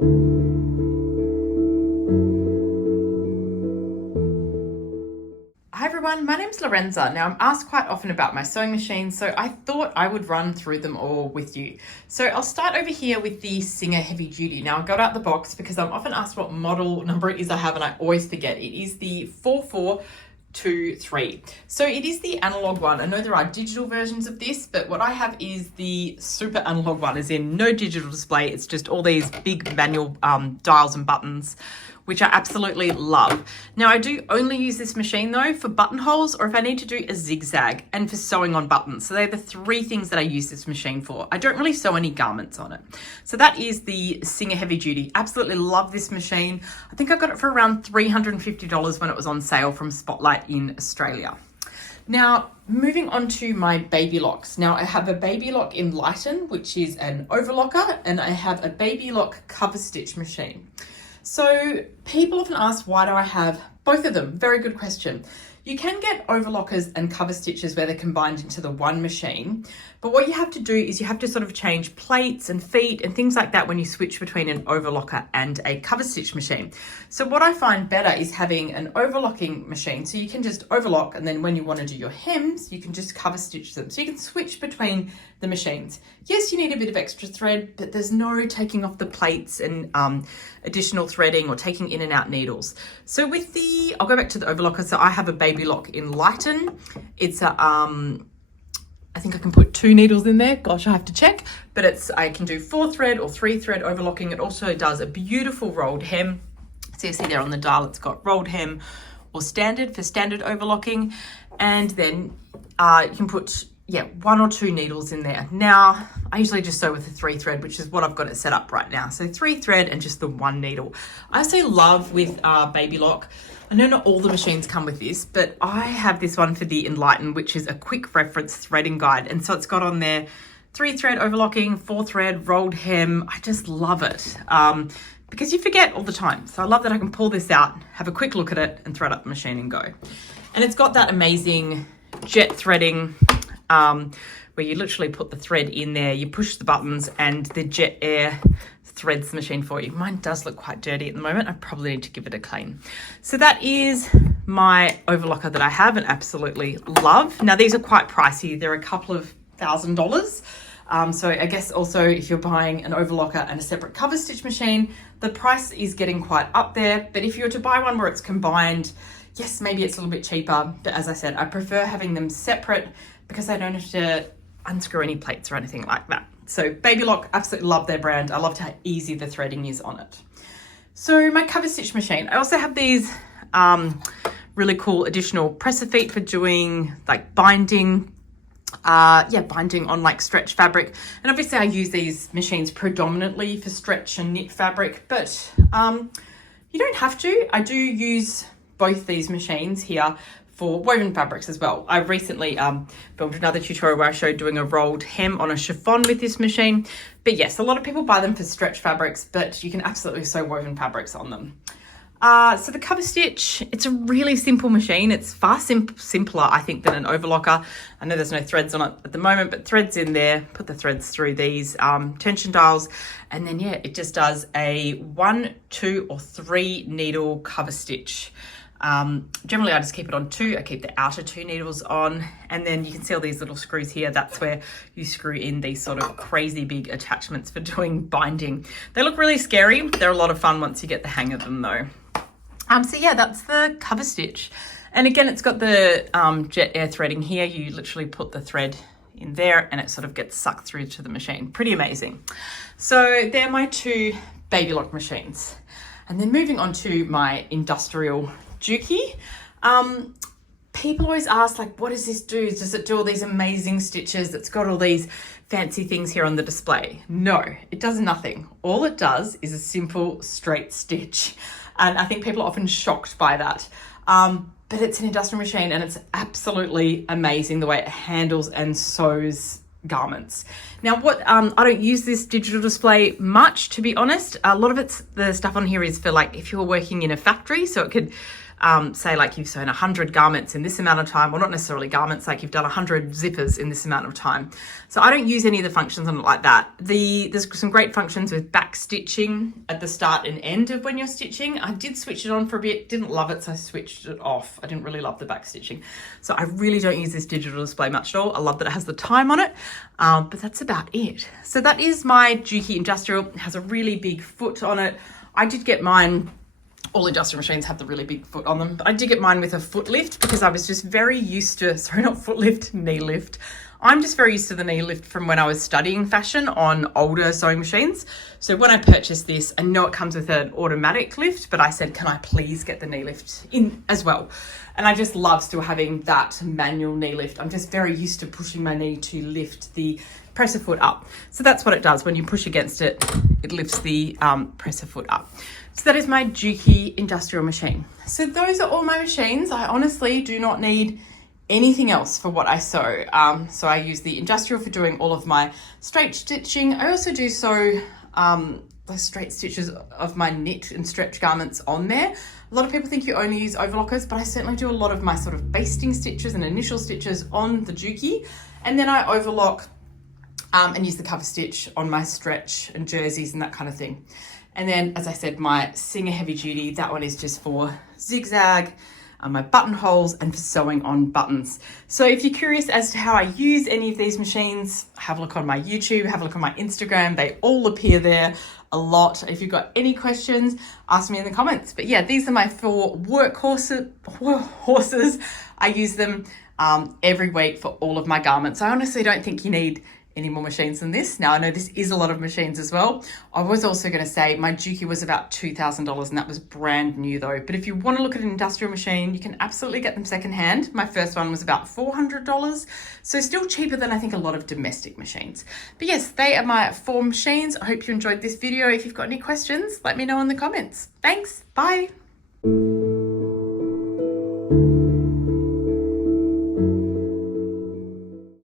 Hi everyone, my name's Lorenza. Now I'm asked quite often about my sewing machine, so I thought I would run through them all with you. So I'll start over here with the Singer Heavy Duty. Now I got out the box because I'm often asked what model number it is I have and I always forget. It is the 4423. So it is the analog one. I know there are digital versions of this, but what I have is the super analog one, as in no digital display. It's just all these big manual dials and buttons, which I absolutely love. Now I do only use this machine though for buttonholes or if I need to do a zigzag and for sewing on buttons. So they're the three things that I use this machine for. I don't really sew any garments on it. So that is the Singer Heavy Duty. Absolutely love this machine. I think I got it for around $350 when it was on sale from Spotlight in Australia. Now, moving on to my Babylocks. Now I have a Babylock Enlighten, which is an overlocker, and I have a Babylock cover stitch machine. So people often ask, why do I have both of them? Very good question. You can get overlockers and cover stitches where they're combined into the one machine. But what you have to do is you have to sort of change plates and feet and things like that when you switch between an overlocker and a cover stitch machine. So what I find better is having an overlocking machine. So you can just overlock, and then when you want to do your hems, you can just cover stitch them. So you can switch between the machines. Yes, you need a bit of extra thread, but there's no taking off the plates and additional threading or taking in and out needles. So with the, I'll go back to the overlocker. So I have a Babylock Enlighten. It's a, I think I can put 2 needles in there. Gosh, I have to check, but I can do 4 thread or 3 thread overlocking. It also does a beautiful rolled hem. So you see there on the dial, it's got rolled hem or standard for standard overlocking. And then you can put 1 or 2 needles in there. Now, I usually just sew with a 3 thread, which is what I've got it set up right now. So 3 thread and just the 1 needle. I also love with Babylock, I know not all the machines come with this, but I have this one for the Enlighten, which is a quick reference threading guide. And so it's got on there 3 thread overlocking, 4 thread rolled hem. I just love it because you forget all the time. So I love that I can pull this out, have a quick look at it and thread up the machine and go. And it's got that amazing jet threading where you literally put the thread in there, you push the buttons and the jet air threads the machine for you. Mine does look quite dirty at the moment. I probably need to give it a clean. So that is my overlocker that I have and absolutely love. Now these are quite pricey. They're a couple of $1,000s. So I guess also if you're buying an overlocker and a separate cover stitch machine, the price is getting quite up there. But if you were to buy one where it's combined, yes, maybe it's a little bit cheaper. But as I said, I prefer having them separate because I don't have to unscrew any plates or anything like that. So Babylock, absolutely love their brand. I loved how easy the threading is on it. So my cover stitch machine, I also have these really cool additional presser feet for doing like binding, binding on like stretch fabric. And obviously I use these machines predominantly for stretch and knit fabric, but you don't have to. I do use both these machines here for woven fabrics as well. I recently filmed another tutorial where I showed doing a rolled hem on a chiffon with this machine. But yes, a lot of people buy them for stretch fabrics, but you can absolutely sew woven fabrics on them. So the cover stitch, it's a really simple machine. It's far simpler, I think, than an overlocker. I know there's no threads on it at the moment, but threads in there, put the threads through these tension dials. And then, it just does a 1, 2, or 3 needle cover stitch. Generally I just keep it on 2. I keep the outer 2 needles on, and then you can see all these little screws here. That's where you screw in these sort of crazy big attachments for doing binding. They look really scary. They're a lot of fun once you get the hang of them though. So that's the cover stitch. And again, it's got the jet air threading here. You literally put the thread in there and it sort of gets sucked through to the machine. Pretty amazing. So they're my 2 Babylock machines. And then moving on to my industrial Juki. People always ask, like, what does this do? Does it do all these amazing stitches? It's got all these fancy things here on the display. No, it does nothing. All it does is a simple straight stitch. And I think people are often shocked by that. But it's an industrial machine and it's absolutely amazing the way it handles and sews garments. Now I don't use this digital display much, to be honest. A lot of the stuff on here is for like if you're working in a factory, so it could say like you've sewn 100 garments in this amount of time, or not necessarily garments, like you've done 100 zippers in this amount of time. So I don't use any of the functions on it like that. There's some great functions with back stitching at the start and end of when you're stitching. I did switch it on for a bit, didn't love it, so I switched it off. I didn't really love the back stitching. So I really don't use this digital display much at all. I love that it has the time on it, but that's about it. So that is my JUKY Industrial. It has a really big foot on it. I did get mine, all industrial machines have the really big foot on them, but I did get mine with a foot lift because I was just very used to, sorry, not foot lift, knee lift. I'm just very used to the knee lift from when I was studying fashion on older sewing machines. So when I purchased this, I know it comes with an automatic lift, but I said, can I please get the knee lift in as well? And I just love still having that manual knee lift. I'm just very used to pushing my knee to lift the presser foot up. So that's what it does. When you push against it, it lifts the presser foot up. So that is my JUKY Industrial machine. So those are all my machines. I honestly do not need anything else for what I sew. So I use the Industrial for doing all of my straight stitching. I also do sew the straight stitches of my knit and stretch garments on there. A lot of people think you only use overlockers, but I certainly do a lot of my sort of basting stitches and initial stitches on the JUKY. And then I overlock and use the cover stitch on my stretch and jerseys and that kind of thing. And then, as I said, my Singer Heavy Duty, that one is just for zigzag, my buttonholes, and for sewing on buttons. So if you're curious as to how I use any of these machines, have a look on my YouTube, have a look on my Instagram. They all appear there a lot. If you've got any questions, ask me in the comments. But yeah, these are my 4 workhorses. I use them every week for all of my garments. I honestly don't think you need any more machines than this. Now I know this is a lot of machines as well. I was also going to say my JUKY was about $2,000 and that was brand new though. But if you want to look at an industrial machine, you can absolutely get them secondhand. My first one was about $400. So still cheaper than I think a lot of domestic machines. But yes, they are my 4 machines. I hope you enjoyed this video. If you've got any questions, let me know in the comments. Thanks. Bye.